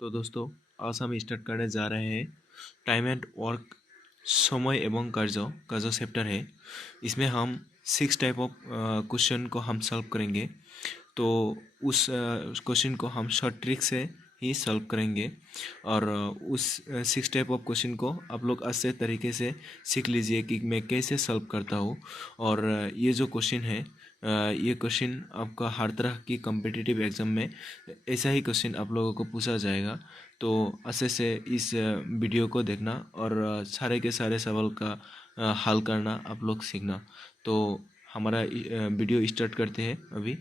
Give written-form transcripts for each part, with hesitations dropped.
तो दोस्तों आज हम स्टार्ट करने जा रहे हैं टाइम एंड वर्क समय एवं कार्य का जो चैप्टर है इसमें हम 6 टाइप ऑफ क्वेश्चन को हम सॉल्व करेंगे। तो उस क्वेश्चन को हम शॉर्ट ट्रिक से ही सॉल्व करेंगे और उस 6 टाइप ऑफ क्वेश्चन को आप लोग अच्छे तरीके से सीख लीजिए कि मैं कैसे सॉल्व करता हूँ। और ये जो क्वेश्चन है ये क्वेश्चन आपका हर तरह की कॉम्पिटिटिव एग्ज़ाम में ऐसा ही क्वेश्चन आप लोगों को पूछा जाएगा। तो अच्छे से इस वीडियो को देखना और सारे के सारे सवाल का हल करना आप लोग सीखना। तो हमारा वीडियो स्टार्ट करते हैं अभी।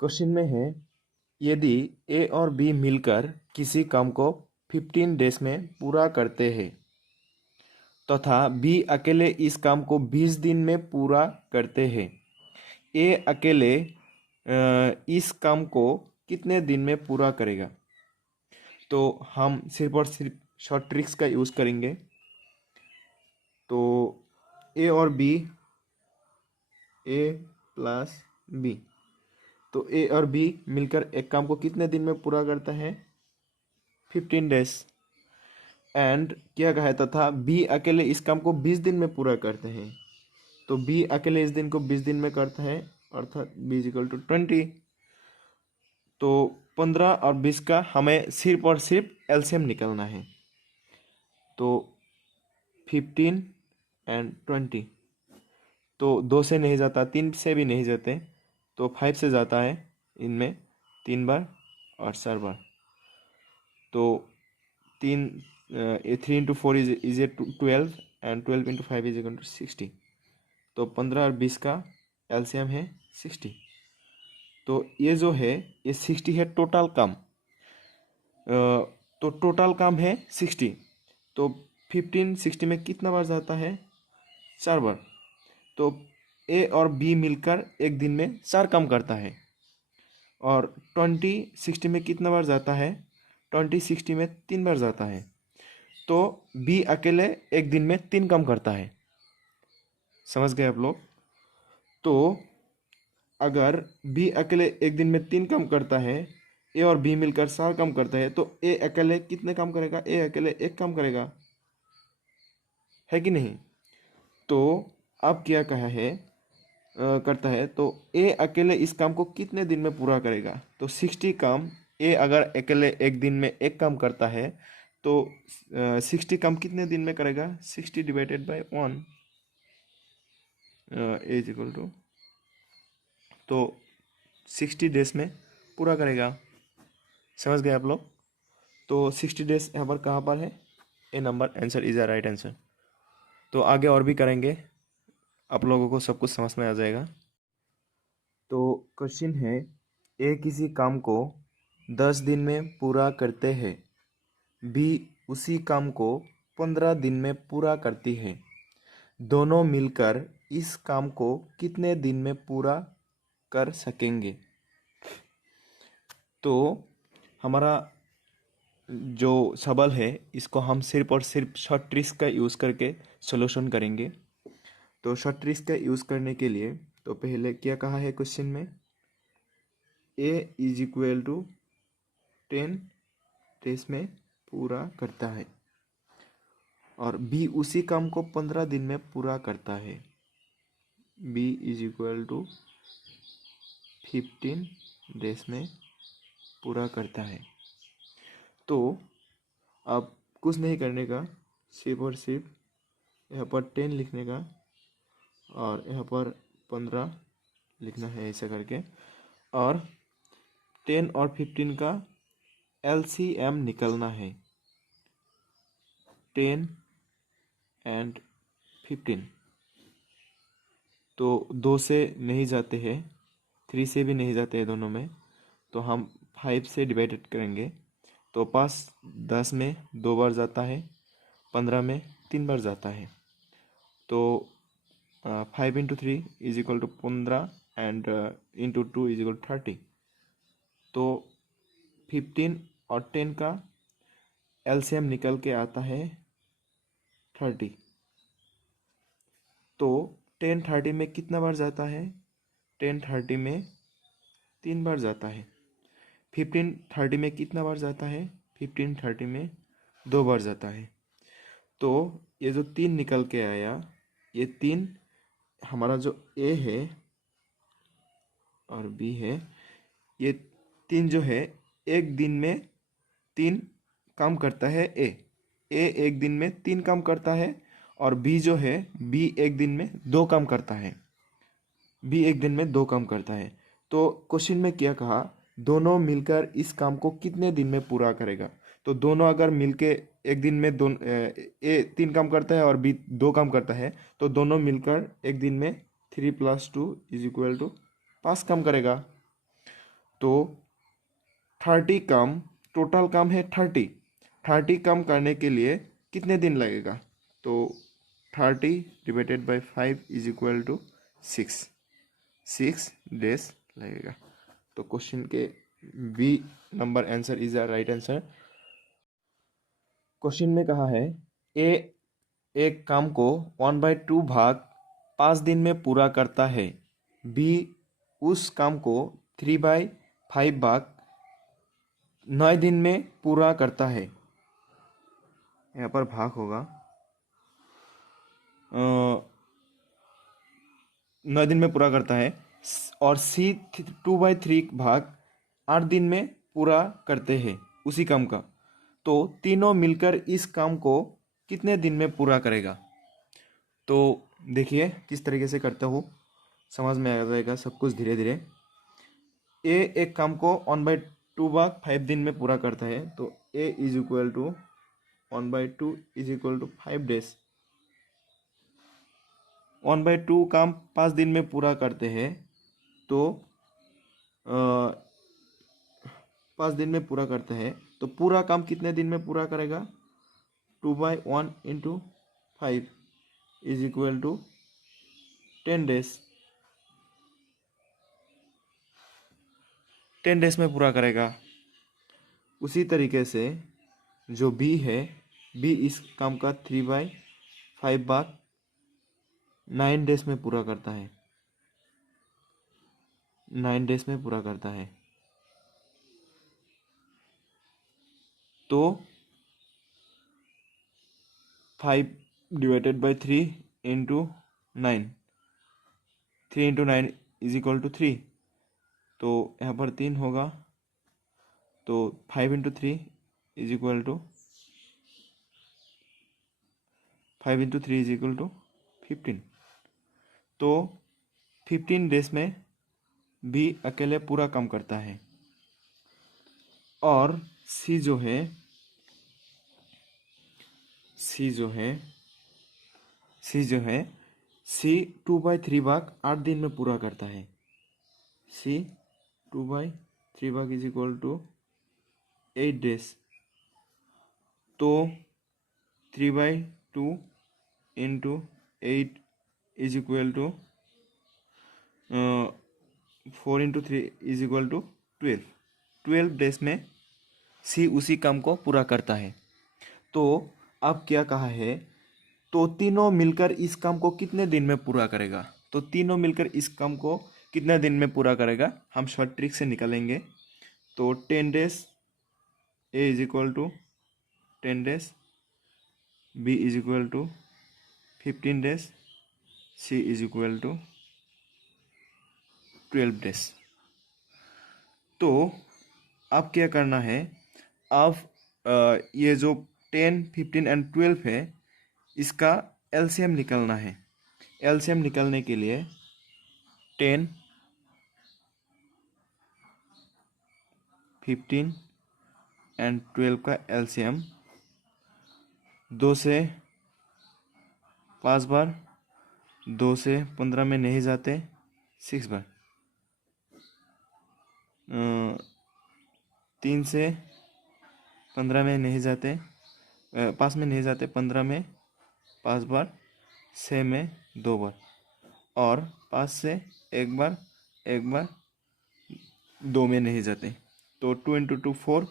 क्वेश्चन में है, यदि ए और बी मिलकर किसी काम को 15 डेज में पूरा करते हैं तथा बी अकेले इस काम को 20 दिन में पूरा करते हैं, ए अकेले इस काम को कितने दिन में पूरा करेगा? तो हम सिर्फ और सिर्फ शॉर्ट ट्रिक्स का यूज़ करेंगे। तो ए और बी, ए प्लस बी, तो ए और बी मिलकर एक काम को कितने दिन में पूरा करता है? 15 डेज। एंड क्या कहा है, तथा बी अकेले इस काम को 20 दिन में पूरा करते हैं। तो बी अकेले इस दिन को 20 दिन में करता है अर्थात बी इज इक्वल टू 20। तो 15 और 20 का हमें सिर्फ और सिर्फ एलसीएम निकालना है। तो 15 एंड 20, तो 2 से नहीं जाता, 3 से भी नहीं जाते, तो 5 से जाता है इनमें 3 बार और 4 बार। तो 3 into 4 is a 12 and 12 into 5 is equal to 60। तो 15 और 20 का एलसीएम है 60। तो ये जो है ये 60 है टोटल काम। तो टोटल काम है 60। तो 15 60 में कितना बार जाता है? 4 बार। तो ए और बी मिलकर एक दिन में 4 काम करता है। और 20 60 में कितना बार जाता है? 20 60 में 3 बार जाता है। तो बी अकेले एक दिन में 3 काम करता है। समझ गए आप लोग? तो अगर बी अकेले एक दिन में 3 काम करता है, ए और बी मिलकर 4 काम करता है, तो ए अकेले कितने काम करेगा? ए अकेले एक काम करेगा, है कि नहीं? तो अब क्या कहा है करता है, तो ए अकेले इस काम को कितने दिन में पूरा करेगा? तो 60 काम ए अगर अकेले एक दिन में एक काम करता है तो 60 काम कितने दिन में करेगा? 60 divided by 1 is equal to, तो 60 डेज में पूरा करेगा। समझ गए आप लोग? तो 60 डेज यहाँ पर कहाँ पर है? A number answer is a right answer. तो आगे और भी करेंगे, आप लोगों को सब कुछ समझ में आ जाएगा। तो क्वेश्चन है, ए किसी काम को 10 दिन में पूरा करते हैं, बी उसी काम को 15 दिन में पूरा करती है, दोनों मिलकर इस काम को कितने दिन में पूरा कर सकेंगे? तो हमारा जो सवाल है इसको हम सिर्फ और सिर्फ शॉर्ट ट्रिक्स का यूज़ करके सॉल्यूशन करेंगे। तो शॉर्ट ट्रिक्स का यूज़ करने के लिए तो पहले क्या कहा है क्वेश्चन में? ए इज इक्वल टू 10 डेज में पूरा करता है और बी उसी काम को 15 दिन में पूरा करता है। B is equal to 15 days में पूरा करता है। तो अब कुछ नहीं करने का, सिर्फ और सिर्फ यहाँ पर 10 लिखने का और यहाँ पर 15 लिखना है, ऐसा करके। और 10 और 15 का एलसीएम निकलना है। 10 एंड 15, तो 2 से नहीं जाते हैं, 3 से भी नहीं जाते हैं दोनों में, तो हम 5 से डिवाइडेड करेंगे। तो 5 10 में 2 बार जाता है, 15 में 3 बार जाता है। तो 5 into 3 is equal to 15 and into 2 is equal to 30। तो 15 और 10 का एलसीएम निकल के आता है 30। तो 10 30 में कितना बार जाता है? 10 30 में 3 बार जाता है। 15 30 में कितना बार जाता है? 15 30 में 2 बार जाता है। तो ये जो 3 निकल के आया, ये 3 हमारा जो ए है और बी है, ये 3 जो है एक दिन में 3 काम करता है। ए एक दिन में 3 काम करता है, और बी जो है, बी एक दिन में 2 काम करता है। बी एक दिन में 2 काम करता है। तो क्वेश्चन में क्या कहा? दोनों मिलकर इस काम को कितने दिन में पूरा करेगा? तो दोनों अगर मिलके एक दिन में ए 3 काम करता है और बी 2 काम करता है, तो दोनों मिलकर एक दिन में 3 + 2 = 5 काम करेगा। तो 30 काम, टोटल काम है 30 काम करने के लिए कितने दिन लगेगा? तो 30/5 = 6 डेज लगेगा। तो क्वेश्चन के B number answer is the right answer. Question में कहा है ए एक काम को 1/2 भाग 5 दिन में पूरा करता है। बी उस काम को 3/5 भाग 9 दिन में पूरा करता है। यहाँ पर भाग होगा 9 दिन में पूरा करता है। और सी 2/3 भाग 8 दिन में पूरा करते हैं उसी काम का। तो तीनों मिलकर इस काम को कितने दिन में पूरा करेगा? तो देखिए किस तरीके से करता हूँ, समझ में आ जाएगा सब कुछ धीरे धीरे। ए एक काम को 1/2 भाग 5 दिन में पूरा करता है। तो ए = 1/2 = 5 डेज। 1/2 काम 5 दिन में पूरा करते हैं, तो 5 दिन में पूरा करते हैं, तो पूरा काम कितने दिन में पूरा करेगा? 2/1 × 5 = 10 डेज। 10 डेज में पूरा करेगा। उसी तरीके से जो बी है, बी इस काम का 3/5 भाग 9 डेज में पूरा करता है। 9 डेज में पूरा करता है। तो 5/3 × 9, 3 × 9 = 3। तो यहाँ पर 3 होगा। तो 5 × 3 = 15। तो 15 डेज में भी अकेले पूरा काम करता है। और सी जो है, सी 2/3 भाग 8 दिन में पूरा करता है। सी 2/3 भाग = 8 डेज। तो 3/2 × 8 = 4 × 3 = 12। 12 डेज में सी उसी काम को पूरा करता है। तो अब क्या कहा है? तो तीनों मिलकर इस काम को कितने दिन में पूरा करेगा? तो तीनों मिलकर इस काम को कितने दिन में पूरा करेगा, हम शॉर्ट ट्रिक से निकालेंगे। तो 10 डेज, ए = 10 डेज, बी = 15 डेज, सी = 12 डेज। तो अब क्या करना है? अब ये जो 10, 15 एंड 12 है, इसका एलसीएम निकालना है। एलसीएम निकालने के लिए 10, 15 एंड 12 का एलसीएम 2 से 5 बार, 2 से 15 में नहीं जाते, 6 बार, 3 से 15 में नहीं जाते, 5 में नहीं जाते, 15 में 5 बार, 6 में 2 बार, और 5 से 1 बार, 1 बार, 2 में नहीं जाते। तो 2 × 2 4,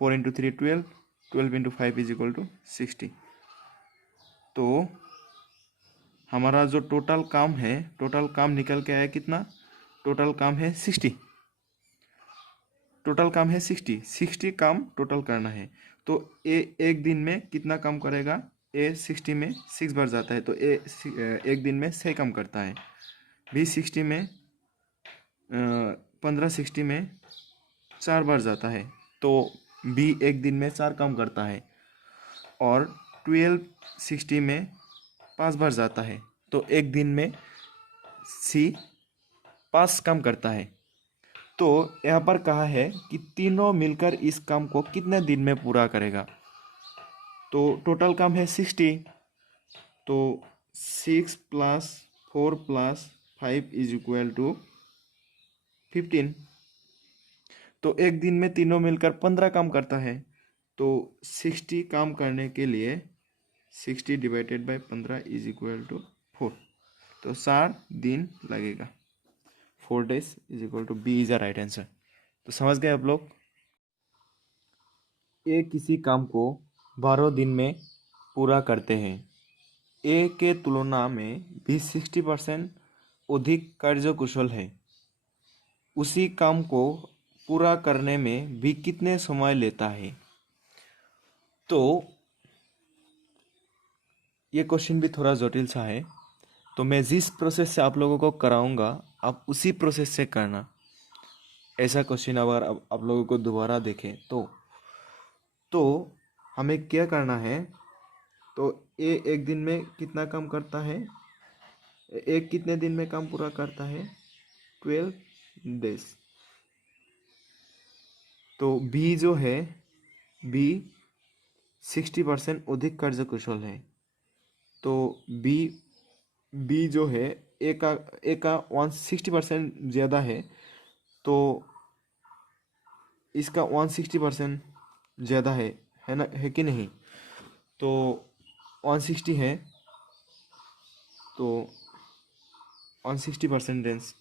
4 × 3 12, 12 × 5 = 60। तो हमारा जो टोटल काम है, टोटल काम निकल के आया कितना? टोटल काम है 60। टोटल काम है 60 काम टोटल करना है। तो ए एक दिन में कितना काम करेगा? ए 60 में 6 बार जाता है, तो ए एक दिन में 6 काम करता है। बी 60 में 15 60 में 4 बार जाता है, तो बी एक दिन में 4 काम करता है। और 12 60 में 5 बार जाता है, तो एक दिन में सी 5 काम करता है। तो यहाँ पर कहा है कि तीनों मिलकर इस काम को कितने दिन में पूरा करेगा। तो टोटल काम है 60, तो 6 + 4 + 5 = 15। तो एक दिन में तीनों मिलकर 15 काम करता है। तो 60 काम करने के लिए 60 ÷ 15 = 4, तो 4 दिन लगेगा। 4 days = B is the right answer. तो समझ गए आप लोग। ए किसी काम को 12 दिन में पूरा करते हैं। ए के तुलना में भी 60% अधिक कार्यकुशल है। उसी काम को पूरा करने में भी कितने समय लेता है। तो ये क्वेश्चन भी थोड़ा जटिल सा है, तो मैं जिस प्रोसेस से आप लोगों को कराऊंगा आप उसी प्रोसेस से करना। ऐसा क्वेश्चन अगर आप लोगों को दोबारा देखें तो हमें क्या करना है। तो ए एक दिन में कितना काम करता है? एक कितने दिन में काम पूरा करता है? 12 days। तो बी जो है, बी 60% अधिक कार्यकुशल है। तो बी जो है ए का 160% ज़्यादा है, तो इसका 160% ज़्यादा है ना, है कि नहीं? तो 160 है, तो 160% रेंज।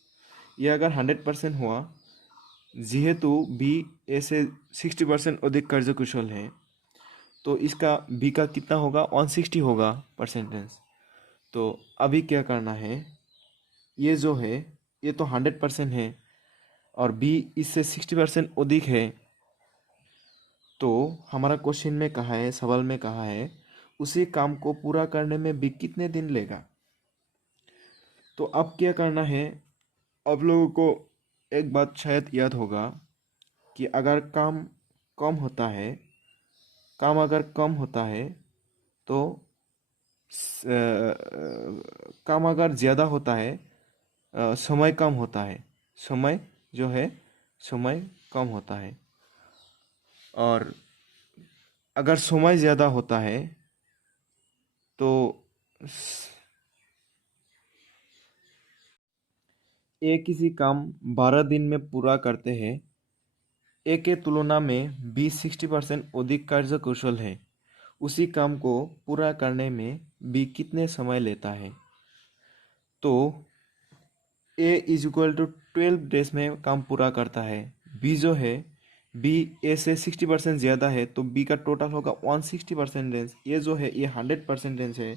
ये अगर 100% हुआ, जेहेतु बी ए से 60% अधिक कार्यकुशल है, तो इसका बी का कितना होगा? 160 होगा परसेंटेज। तो अभी क्या करना है, ये जो है ये तो 100% है और बी इससे 60% अधिक है। तो हमारा क्वेश्चन में कहा है, सवाल में कहा है, उसी काम को पूरा करने में बी कितने दिन लेगा। तो अब क्या करना है, आप लोगों को एक बात शायद याद होगा कि अगर काम कम होता है, काम अगर कम होता है तो काम अगर ज़्यादा होता है, समय कम होता है। समय जो है, समय कम होता है। और अगर समय ज़्यादा होता है तो ए किसी काम 12 दिन में पूरा करते हैं। ए के तुलना में बी 60% अधिक कार्यकुशल है। उसी काम को पूरा करने में बी कितने समय लेता है। तो ए = 12 डेज में काम पूरा करता है। बी जो है, बी ए से 60% ज़्यादा है, तो बी का टोटल होगा 160% रेंज। ये जो है ये 100% रेंज है,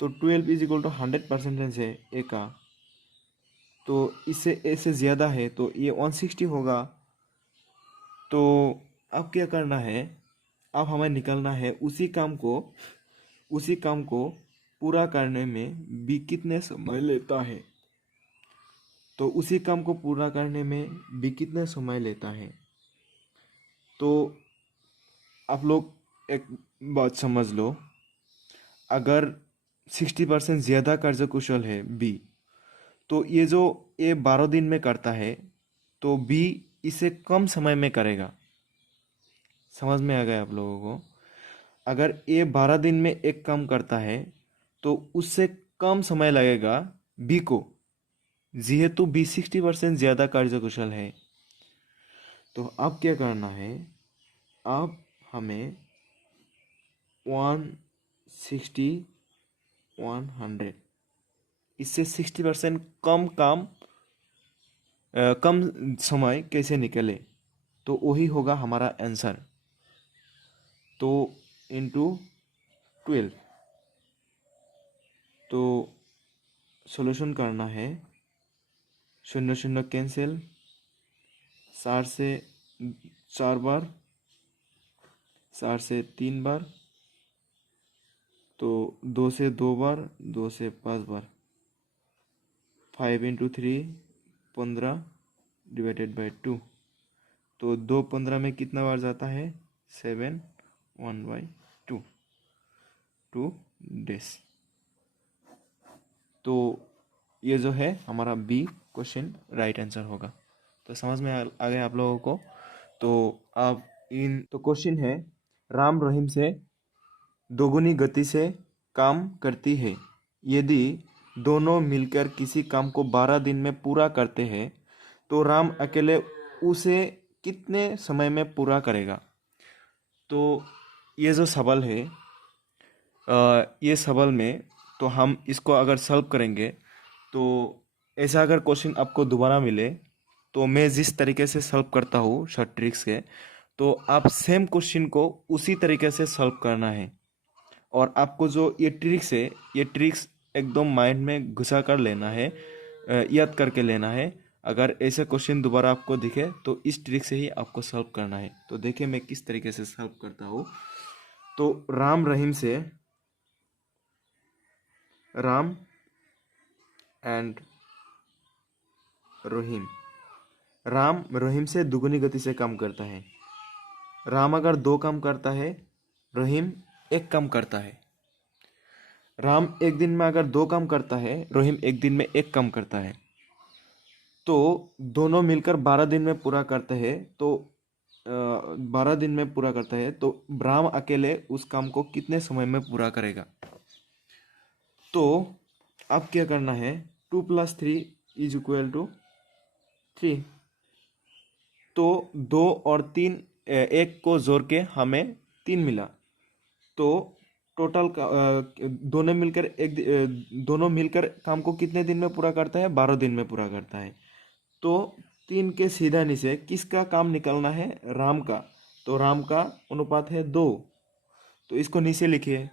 तो 12 = 100% है ए का। तो इससे ए से ज़्यादा है, तो ये 160 होगा। तो अब क्या करना है, अब हमें निकलना है उसी काम को पूरा करने में बी कितने समय लेता है। तो उसी काम को पूरा करने में भी कितना समय लेता है। तो आप लोग एक बात समझ लो, अगर 60% ज़्यादा कार्यकुशल है बी, तो ये जो ए 12 दिन में करता है, तो बी इसे कम समय में करेगा। समझ में आ गया आप लोगों को? अगर ए 12 दिन में एक काम करता है तो उससे कम समय लगेगा बी को, जेहेतु बी 60% ज़्यादा कार्यकुशल है। तो अब क्या करना है, अब हमें 160 100 इससे 60% कम काम कम समय कैसे निकले, तो वही होगा हमारा आंसर। तो इंटू 12, तो सॉल्यूशन करना है। 0 0 कैंसिल, 4 से 4 बार, 4 से 3 बार, तो 2 से 2 बार, 2 से 5 बार, 5 इंटू 3 15 डिवाइडेड बाई 2, तो 2 15 में कितना बार जाता है? 7, 1/2, 2 डेज। तो ये जो है हमारा बी क्वेश्चन राइट आंसर होगा। तो समझ में आ गया आप लोगों को? तो अब तो क्वेश्चन है, राम रहीम से दोगुनी गति से काम करती है। यदि दोनों मिलकर किसी काम को 12 दिन में पूरा करते हैं तो राम अकेले उसे कितने समय में पूरा करेगा? तो ये जो सवाल है, ये सवाल में तो हम इसको अगर सॉल्व करेंगे तो ऐसा अगर क्वेश्चन आपको दोबारा मिले तो मैं जिस तरीके से सॉल्व करता हूँ शॉर्ट ट्रिक्स के, तो आप सेम क्वेश्चन को उसी तरीके से सॉल्व करना है। और आपको जो ये ट्रिक्स है, ये ट्रिक्स एकदम माइंड में घुसा कर लेना है, याद करके लेना है। अगर ऐसे क्वेश्चन दोबारा आपको दिखे तो इस ट्रिक से ही आपको सॉल्व करना है। तो देखिए मैं किस तरीके से सॉल्व करता हूँ। तो राम एंड रहीम, राम रहीम से दुगुनी गति से काम करता है। राम अगर 2 काम करता है, रहीम 1 काम करता है। राम एक दिन में अगर 2 काम करता है, रहीम एक दिन में 1 काम करता है। तो दोनों मिलकर 12 दिन में पूरा करते हैं। तो 12 दिन में पूरा करता है तो राम अकेले उस काम को कितने समय में पूरा करेगा? तो अब क्या करना है, 2 + 3 इज इक्वल टू 3। तो 2 और 3 एक को जोड़ के हमें 3 मिला। तो टोटल दोनों मिलकर काम को कितने दिन में पूरा करता है? 12 दिन में पूरा करता है। तो 3 के सीधा नीचे किसका काम निकलना है? राम का। तो राम का अनुपात है 2, तो इसको नीचे लिखिए,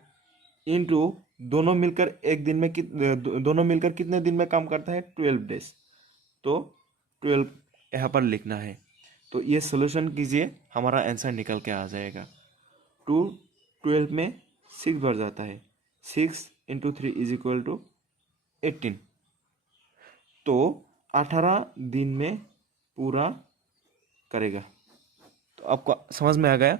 इनटू दोनों मिलकर दोनों मिलकर कितने दिन में काम करता है? 12 डेज। तो 12 यहाँ पर लिखना है। तो ये सोल्यूशन कीजिए, हमारा आंसर निकल के आ जाएगा। 2 12 में 6 बार जाता है, 6 इंटू 3 इज इक्वल टू 18। तो 18 दिन में पूरा करेगा। तो आपको समझ में आ गया?